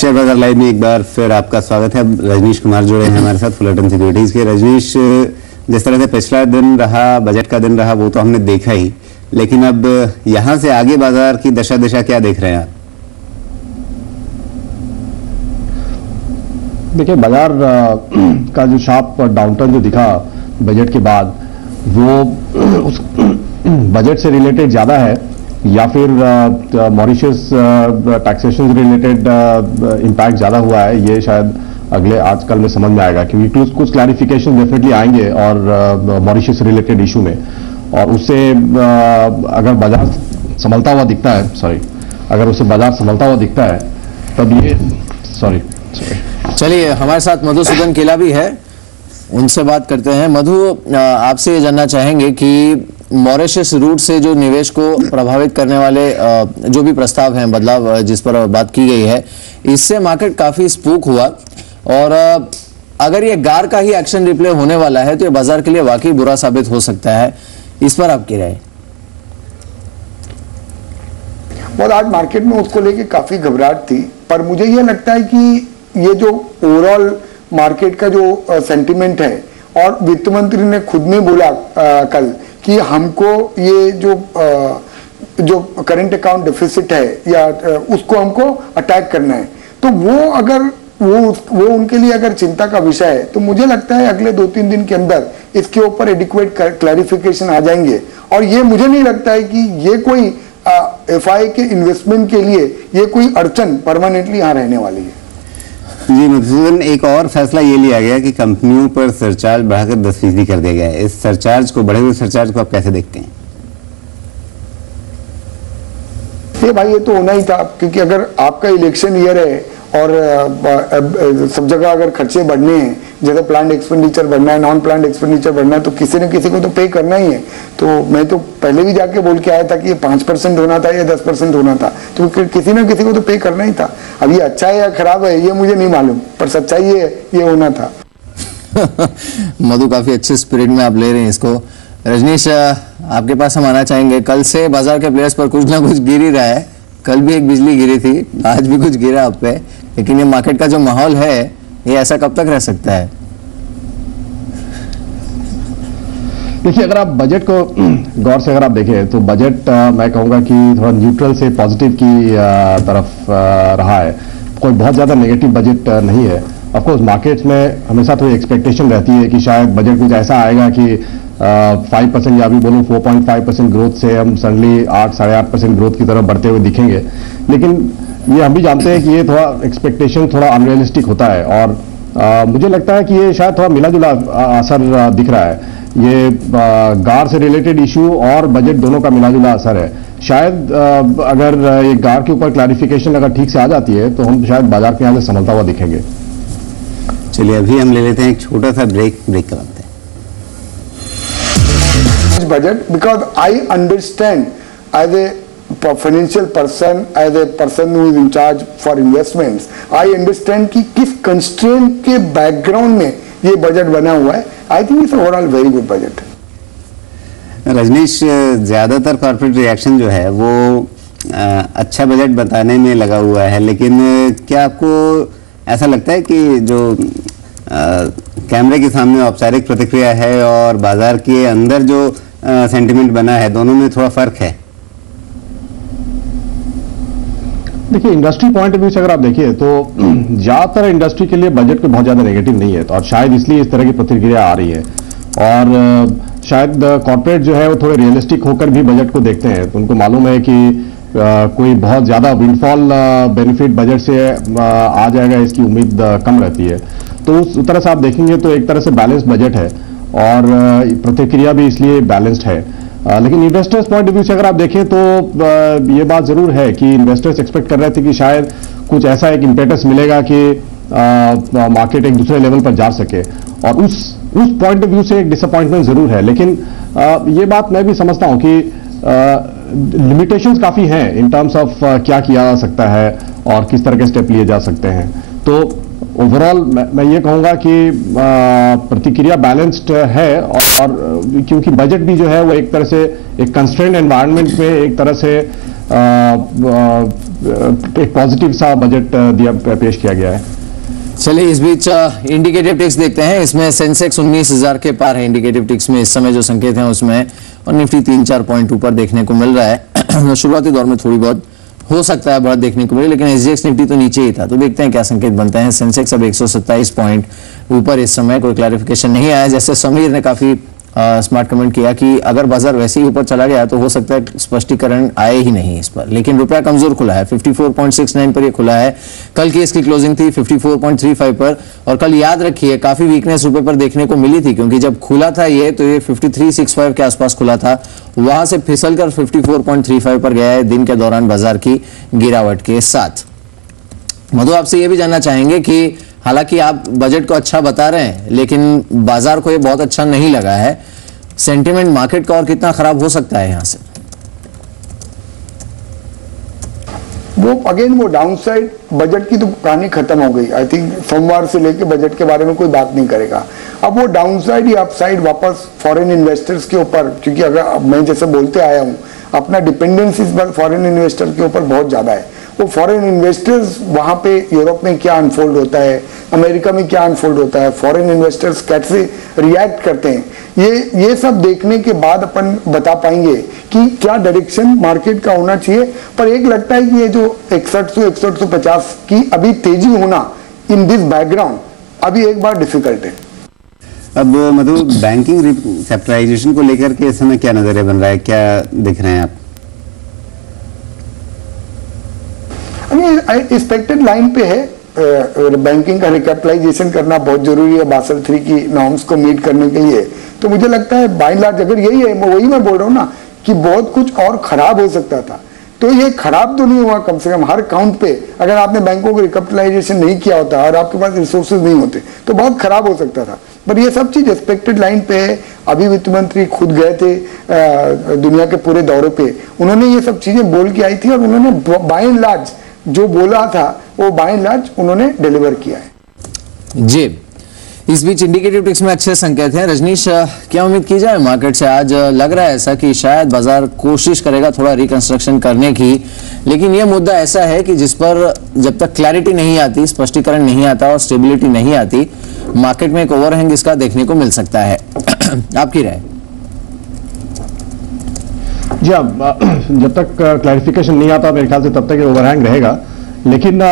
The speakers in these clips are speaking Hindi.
शेयर बाजार लाइव में एक बार फिर आपका स्वागत है। रजनीश कुमार जुड़े हैं हमारे साथ फुलरटन सिक्योरिटीज के। रजनीश, जिस तरह से पिछला दिन रहा, बजट का दिन रहा, वो तो हमने देखा ही, लेकिन अब यहां से आगे बाजार की दशा दिशा क्या देख रहे हैं आप? देखिए, बाजार का जो शार्प डाउनटर्न जो दिखा बजट के बाद, वो उस बजट से रिलेटेड ज्यादा है या फिर मॉरिशस टैक्सेशन रिलेटेड इम्पैक्ट ज्यादा हुआ है, ये शायद अगले आजकल में समझ में आएगा, क्योंकि कुछ क्लैरिफिकेशन डेफिनेटली आएंगे और मॉरिशस रिलेटेड इशू में, और उससे अगर बाजार संभलता हुआ दिखता है, अगर उससे बाजार संभलता हुआ दिखता है तब ये चलिए, हमारे साथ मधुसूदन केला भी है, उनसे बात करते हैं। मधु, आपसे ये जानना चाहेंगे कि मॉरिशस रूट से जो निवेश को प्रभावित करने वाले जो भी प्रस्ताव हैं, बदलाव जिस पर बात की गई है, इससे मार्केट काफी स्पूक हुआ, और अगर ये गार का ही एक्शन रिप्ले होने वाला है तो ये बाजार के लिए वाकई बुरा साबित हो सकता है। इस पर आपकी राय? और आज मार्केट में उसको लेके काफी घबराहट थी, पर मुझे ये लगता है कि ये जो ओवरऑल मार्केट का जो सेंटिमेंट है, और वित्त मंत्री ने खुद में बोला कल कि हमको ये जो करंट अकाउंट डेफिसिट है या उसको हमको अटैक करना है, तो वो अगर वो उनके लिए अगर चिंता का विषय है, तो मुझे लगता है अगले 2-3 दिन के अंदर इसके ऊपर एडिक्वेट क्लैरिफिकेशन आ जाएंगे। और ये मुझे नहीं लगता है कि ये कोई एफआई के इन्वेस्टमेंट के लिए ये कोई अड़चन परमानेंटली यहाँ रहने वाली है। जी मधुसूदन, एक और फैसला ये लिया गया कि कंपनियों पर सरचार्ज बढ़ाकर 10% कर दिया गया है। इस सरचार्ज को, बढ़े हुए सरचार्ज को आप कैसे देखते हैं? ये भाई, ये तो होना ही था, क्योंकि अगर आपका इलेक्शन ईयर है और सब जगह अगर खर्चे बढ़ने हैं, जैसे प्लांट एक्सपेंडिचर बढ़ना है, नॉन प्लांट एक्सपेंडिचर बढ़ना है, तो किसी न किसी को तो पे करना ही है। तो मैं तो पहले भी जाके बोल के आया था कि ये 5% होना था या 10% होना था, तो किसी न किसी को तो पे करना ही था। अब ये अच्छा है या खराब है ये मुझे नहीं मालूम, पर सच्चाई ये होना था। मधु, काफी अच्छे स्पिरिट में आप ले रहे हैं इसको। रजनीश, आपके पास हम आना चाहेंगे। कल से बाजार के प्लेयर्स पर कुछ ना कुछ गिर ही रहा है। कल भी एक बिजली गिरी थी, आज भी कुछ गिरा आप पे, लेकिन ये मार्केट का जो माहौल है, ये ऐसा कब तक रह सकता है? देखिए, अगर आप बजट को गौर से अगर आप देखें तो बजट मैं कहूंगा कि थोड़ा न्यूट्रल से पॉजिटिव की तरफ रहा है। कोई बहुत ज्यादा नेगेटिव बजट नहीं है। ऑफ कोर्स मार्केट्स में हमेशा थोड़ी एक्सपेक्टेशन रहती है कि शायद बजट कुछ ऐसा आएगा कि 5% या भी बोलूं 4.5% ग्रोथ से हम सडनली 8-8.5% ग्रोथ की तरफ बढ़ते हुए दिखेंगे, लेकिन ये हम भी जानते हैं कि ये थोड़ा एक्सपेक्टेशन थोड़ा अनरियलिस्टिक होता है, और मुझे लगता है कि ये शायद थोड़ा मिला जुला असर दिख रहा है। ये गार से रिलेटेड इशू और बजट दोनों का मिला जुला असर है। शायद अगर ये गार के ऊपर क्लैरिफिकेशन अगर ठीक से आ जाती है तो हम शायद बाजार के यहाँ से संभलता हुआ दिखेंगे। चलिए, अभी हम ले लेते हैं एक छोटा सा ब्रेक कराते हैं। Budget, because I understand as a financial person, as a person who is in charge for investments, I understand कि किस constraint के background में ये बजट बना हुआ है। I think it's overall very good budget. Rajneesh, ज्यादातर कॉर्पोरेट रिएक्शन जो है वो अच्छा बजट बताने में लगा हुआ है, लेकिन क्या आपको ऐसा लगता है कि जो कैमरे के सामने औपचारिक प्रतिक्रिया है और बाजार के अंदर जो सेंटिमेंट बना है, दोनों में थोड़ा फर्क है? देखिए, इंडस्ट्री पॉइंट ऑफ व्यू से अगर आप देखिए तो ज्यादातर इंडस्ट्री के लिए बजट को बहुत ज्यादा नेगेटिव नहीं है, तो और शायद इसलिए इस तरह की प्रतिक्रिया आ रही है। और शायद कॉर्पोरेट जो है वो थोड़े रियलिस्टिक होकर भी बजट को देखते हैं, तो उनको मालूम है कि कोई बहुत ज्यादा विंडफॉल बेनिफिट बजट से आ जाएगा, इसकी उम्मीद कम रहती है। तो उस तरह से आप देखेंगे तो एक तरह से बैलेंस्ड बजट है, और प्रतिक्रिया भी इसलिए बैलेंस्ड है। लेकिन इन्वेस्टर्स पॉइंट ऑफ व्यू से अगर आप देखें तो ये बात जरूर है कि इन्वेस्टर्स एक्सपेक्ट कर रहे थे कि शायद कुछ ऐसा एक इम्पेटस मिलेगा कि मार्केट एक दूसरे लेवल पर जा सके, और उस पॉइंट ऑफ व्यू से एक डिसअपॉइंटमेंट जरूर है। लेकिन ये बात मैं भी समझता हूं कि लिमिटेशंस काफी हैं इन टर्म्स ऑफ क्या किया जा सकता है और किस तरह के स्टेप लिए जा सकते हैं। तो ओवरऑल मैं ये कहूंगा कि प्रतिक्रिया बैलेंस्ड है, और क्योंकि बजट भी जो है वो एक तरह से एक कंस्ट्रेंट एनवायरनमेंट में एक तरह से एक पॉजिटिव सा बजट पेश किया गया है। चलिए इस बीच इंडिकेटिव टिक्स देखते हैं। इसमें सेंसेक्स 19,000 के पार है इंडिकेटिव टिक्स में इस समय जो संकेत हैं उसमें, और निफ्टी 3-4 पॉइंट ऊपर देखने को मिल रहा है। शुरुआती दौर में थोड़ी बहुत हो सकता है बढ़त देखने को मिले, लेकिन एसजीएक्स निफ्टी तो नीचे ही था। तो देखते हैं क्या संकेत बनते हैं। सेंसेक्स अब 127 पॉइंट ऊपर इस समय, कोई क्लैरिफिकेशन नहीं आया। जैसे समीर ने काफी स्मार्ट कमेंट किया कि अगर बाजार वैसे ही ऊपर चला गया तो हो सकता है स्पष्टीकरण आए ही नहीं इस पर, लेकिन रुपया कमजोर खुला है। 54.69 पर ये खुला है। कल की इसकी क्लोजिंग थी 54.35 पर, और कल याद रखिए काफी वीकनेस रुपए पर देखने को मिली थी, क्योंकि जब खुला था ये तो ये 53.65 के आसपास खुला था, वहां से फिसलकर 54.35 पर गया है दिन के दौरान बाजार की गिरावट के साथ। मधु, आपसे ये भी जानना चाहेंगे कि हालांकि आप बजट को अच्छा बता रहे हैं, लेकिन बाजार को ये बहुत अच्छा नहीं लगा है। सेंटिमेंट मार्केट का और कितना खराब हो सकता है यहां से? वो डाउनसाइड बजट की तो कहानी खत्म हो गई। आई थिंक सोमवार से लेके बजट के बारे में कोई बात नहीं करेगा। अब वो डाउनसाइड या अपसाइड वापस फॉरेन इन्वेस्टर्स के ऊपर, क्योंकि अगर मैं जैसे बोलते आया हूं, अपना डिपेंडेंस इस बार फॉरेन इन्वेस्टर के ऊपर बहुत ज्यादा है। वो फॉरेन इन्वेस्टर्स वहां पे यूरोप में क्या अनफोल्ड होता है, अमेरिका में क्या अनफोल्ड होता है, फॉरेन इन्वेस्टर्स कैसे रिएक्ट करते हैं, ये सब देखने के बाद अपन बता पाएंगे कि क्या डायरेक्शन मार्केट का होना चाहिए। पर एक लगता है कि ये जो 6150 की अभी तेजी होना इन दिस बैकग्राउंड अभी एक बार डिफिकल्ट है। अब मधु, बैंकिंग रिसेप्टराइजेशन को लेकर के इस समय क्या नजरिया बन रहा है, क्या दिख रहे हैं आप? एक्सपेक्टेड लाइन पे है। बैंकिंग का रिकैपिटलाइजेशन करना बहुत जरूरी है बासल 3 की नॉर्म्स को मीट करने के लिए। तो मुझे लगता है बाय एंड लार्ज अगर यही है, वही मैं बोल रहा हूँ ना कि बहुत कुछ और खराब हो सकता था, तो ये खराब तो नहीं हुआ। कम से कम हर काउंट पे अगर आपने बैंकों को रिकैपिटलाइजेशन नहीं किया होता और आपके पास रिसोर्सेज नहीं होते तो बहुत खराब हो सकता था। पर ये सब चीज एक्सपेक्टेड लाइन पे है। अभी वित्त मंत्री खुद गए थे दुनिया के पूरे दौरे पे, उन्होंने ये सब चीजें बोल के आई थी, और उन्होंने बाय एंड लार्ज जो बोला था वो बाय एंड लार्ज उन्होंने डिलीवर किया है। जी, इस बीच इंडिकेटिव टिक्स में अच्छे संकेत हैं। रजनीश, क्या उम्मीद की जाए मार्केट से? आज लग रहा है ऐसा कि शायद बाजार कोशिश करेगा थोड़ा रिकंस्ट्रक्शन करने की, लेकिन यह मुद्दा ऐसा है कि जिस पर जब तक क्लैरिटी नहीं आती, स्पष्टीकरण नहीं आता और स्टेबिलिटी नहीं आती, मार्केट में एक ओवरहैंग इसका देखने को मिल सकता है। आपकी राय? जी, जब तक क्लैरिफिकेशन नहीं आता मेरे ख्याल से तब तक ओवरहैंग रहेगा। लेकिन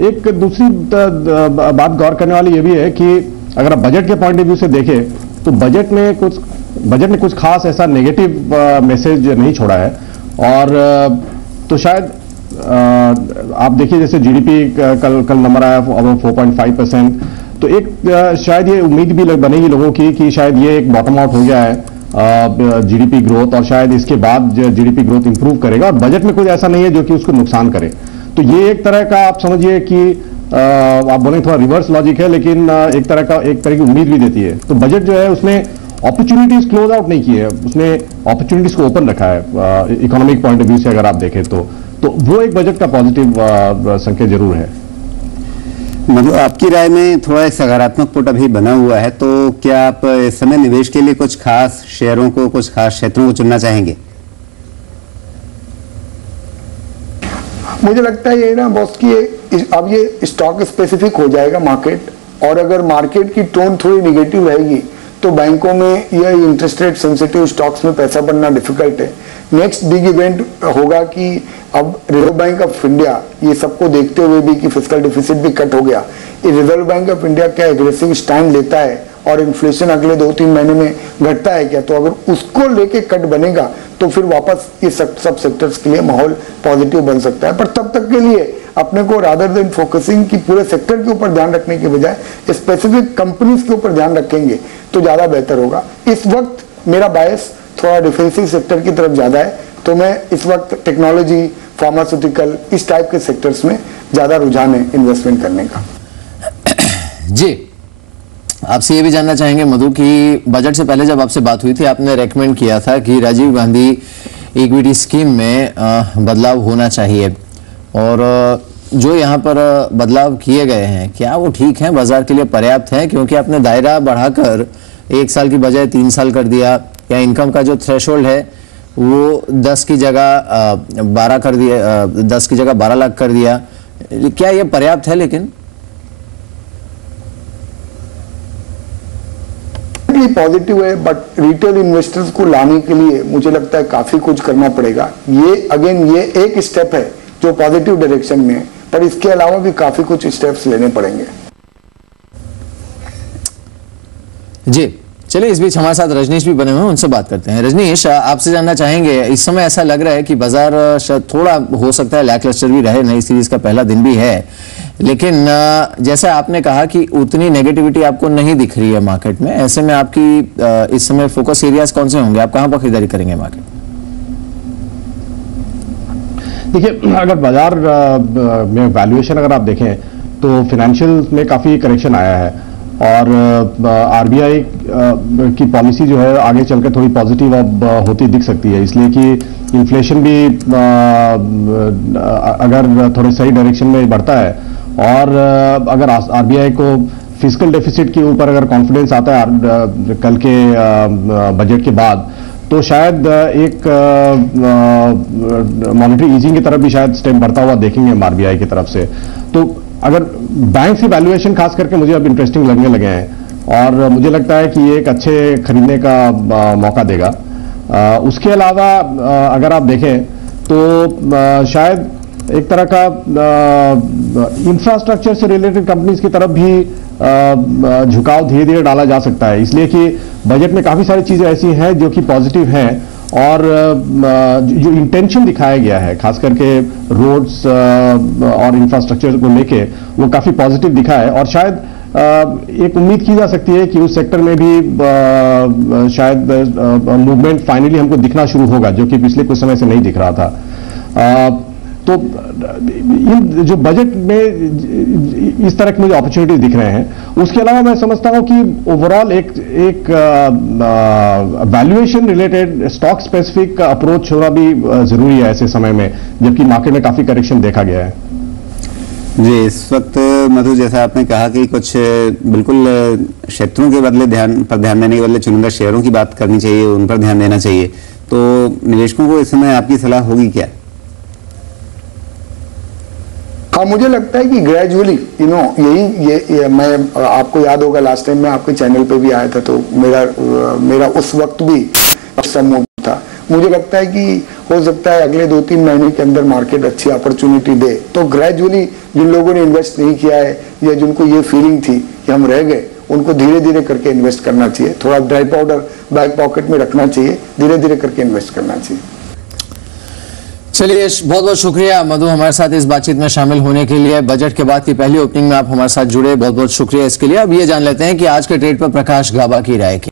एक दूसरी बात गौर करने वाली ये भी है कि अगर आप बजट के पॉइंट ऑफ व्यू से देखें तो बजट ने कुछ खास ऐसा नेगेटिव मैसेज नहीं छोड़ा है। और तो शायद आप देखिए जैसे जीडीपी कल नंबर आया 4.5%, तो एक शायद ये उम्मीद भी बनेगी लोगों की कि शायद ये एक बॉटम आउट हो गया है जीडीपी ग्रोथ, और शायद इसके बाद जीडीपी ग्रोथ इंप्रूव करेगा, और बजट में कुछ ऐसा नहीं है जो कि उसको नुकसान करे। तो ये एक तरह का आप समझिए कि आप बोलें थोड़ा रिवर्स लॉजिक है, लेकिन एक तरह की उम्मीद भी देती है। तो बजट जो है उसने अपॉर्चुनिटीज क्लोज आउट नहीं की है, उसने अपॉर्चुनिटीज को ओपन रखा है इकोनॉमिक पॉइंट ऑफ व्यू से अगर आप देखें तो वो एक बजट का पॉजिटिव संकेत जरूर है। मतलब आपकी राय में थोड़ा एक सकारात्मक पुट अभी बना हुआ है, तो क्या आप इस समय निवेश के लिए कुछ खास शेयरों को, कुछ खास क्षेत्रों को चुनना चाहेंगे? मुझे लगता है ये ना बॉस की अब ये स्टॉक स्पेसिफिक हो जाएगा मार्केट, और अगर मार्केट की टोन थोड़ी निगेटिव रहेगी तो बैंकों में या इंटरेस्ट रेट सेंसिटिव स्टॉक्स में पैसा बनना डिफिकल्ट है। नेक्स्ट बिग इवेंट होगा कि अब रिजर्व बैंक ऑफ इंडिया, ये सबको देखते हुए भी कि फिस्कल डिफिसिट भी कट हो गया, ये रिजर्व बैंक ऑफ इंडिया क्या एग्रेसिव स्टैंड लेता है और इन्फ्लेशन अगले 2-3 महीने में घटता है क्या, तो अगर उसको लेके कट बनेगा तो फिर वापस ये सब सेक्टर्स के लिए माहौल पॉजिटिव बन सकता है। पर तब तक के लिए अपने को रादर देन फोकसिंग की पूरे सेक्टर के ऊपर ध्यान रखने के बजाय स्पेसिफिक कंपनीज के ऊपर ध्यान रखेंगे तो ज्यादा बेहतर होगा। इस वक्त मेरा बायस थोड़ा डिफेंसिव सेक्टर की तरफ ज्यादा है, तो मैं इस वक्त टेक्नोलॉजी, फार्मास्यूटिकल, इस टाइप के सेक्टर्स में ज्यादा रुझान है इन्वेस्टमेंट करने का। जी, आपसे ये भी जानना चाहेंगे मधु कि बजट से पहले जब आपसे बात हुई थी आपने रेकमेंड किया था कि राजीव गांधी इक्विटी स्कीम में बदलाव होना चाहिए, और जो यहाँ पर बदलाव किए गए हैं क्या वो ठीक है, बाजार के लिए पर्याप्त है? क्योंकि आपने दायरा बढ़ाकर 1 साल की बजाय 3 साल कर दिया, या इनकम का जो थ्रेशोल्ड है वो 10 की जगह 12 कर दिया, 10 की जगह 12 लाख कर दिया। क्या ये पर्याप्त है? लेकिन पॉजिटिव है, बट रिटेल इन्वेस्टर्स को लाने के लिए मुझे लगता है काफी कुछ करना पड़ेगा। ये अगेन ये एक स्टेप है जो पॉजिटिव डायरेक्शन में है, पर इसके अलावा भी काफी कुछ स्टेप्स लेने पड़ेंगे। जी चलिए, इस बीच हमारे साथ रजनीश भी बने हुए हैं, उनसे बात करते हैं। रजनीश, आपसे जानना चाहेंगे, इस समय ऐसा लग रहा है कि बाजार शायद थोड़ा हो सकता है लैकलस्टर भी रहे, नई सीरीज का पहला दिन भी है, लेकिन जैसा आपने कहा कि उतनी नेगेटिविटी आपको नहीं दिख रही है मार्केट में। ऐसे में आपकी इस समय फोकस एरियाज कौन से होंगे? आप कहां पर खरीदारी करेंगे मार्केट? देखिए, अगर बाजार में वैल्यूएशन अगर आप देखें तो फाइनेंशियल में काफी करेक्शन आया है और आरबीआई की पॉलिसी जो है आगे चलकर थोड़ी पॉजिटिव अब होती दिख सकती है, इसलिए कि इन्फ्लेशन भी अगर थोड़े सही डायरेक्शन में बढ़ता है और अगर आरबीआई को फिस्कल डेफिसिट के ऊपर अगर कॉन्फिडेंस आता है कल के बजट के बाद, तो शायद एक मॉनेटरी ईजिंग की तरफ भी शायद स्टेप बढ़ता हुआ देखेंगे हम आरबीआई की तरफ से। तो अगर बैंक से वैल्यूएशन खास करके मुझे अब इंटरेस्टिंग लगने लगे हैं और मुझे लगता है कि ये एक अच्छे खरीदने का मौका देगा। उसके अलावा अगर आप देखें तो शायद एक तरह का इंफ्रास्ट्रक्चर से रिलेटेड कंपनीज की तरफ भी झुकाव धीरे धीरे डाला जा सकता है, इसलिए कि बजट में काफी सारी चीजें ऐसी हैं जो कि पॉजिटिव हैं और जो इंटेंशन दिखाया गया है खास करके रोड्स और इंफ्रास्ट्रक्चर को लेके वो काफी पॉजिटिव दिखा है और शायद एक उम्मीद की जा सकती है कि उस सेक्टर में भी शायद मूवमेंट फाइनली हमको दिखना शुरू होगा, जो कि पिछले कुछ समय से नहीं दिख रहा था। तो इन जो बजट में इस तरह के मुझे अपॉर्चुनिटीज दिख रहे हैं। उसके अलावा मैं समझता हूं कि ओवरऑल एक valuation related stock specific approach होना भी जरूरी है ऐसे समय में, जबकि मार्केट में काफी करेक्शन देखा गया है। जी, इस वक्त मधु, जैसा आपने कहा कि कुछ बिल्कुल क्षेत्रों के बदले ध्यान देने के बदले चुनिंदा शेयरों की बात करनी चाहिए, उन पर ध्यान देना चाहिए, तो निवेशकों को इस समय आपकी सलाह होगी क्या? हाँ, मुझे लगता है कि ग्रेजुअली ये मैं आपको याद होगा लास्ट टाइम मैं आपके चैनल पे भी आया था, तो मेरा उस वक्त भी सम्मोह था। मुझे लगता है कि हो सकता है अगले 2-3 महीने के अंदर मार्केट अच्छी अपॉर्चुनिटी दे, तो ग्रेजुअली जिन लोगों ने इन्वेस्ट नहीं किया है या जिनको ये फीलिंग थी कि हम रह गए, उनको धीरे धीरे करके इन्वेस्ट करना चाहिए। थोड़ा ड्राई पाउडर बैक पॉकेट में रखना चाहिए, धीरे धीरे करके इन्वेस्ट करना चाहिए। चलिए, बहुत बहुत शुक्रिया मधु हमारे साथ इस बातचीत में शामिल होने के लिए। बजट के बाद की पहली ओपनिंग में आप हमारे साथ जुड़े, बहुत बहुत शुक्रिया इसके लिए। अब ये जान लेते हैं कि आज के ट्रेड पर प्रकाश गाबा की राय की।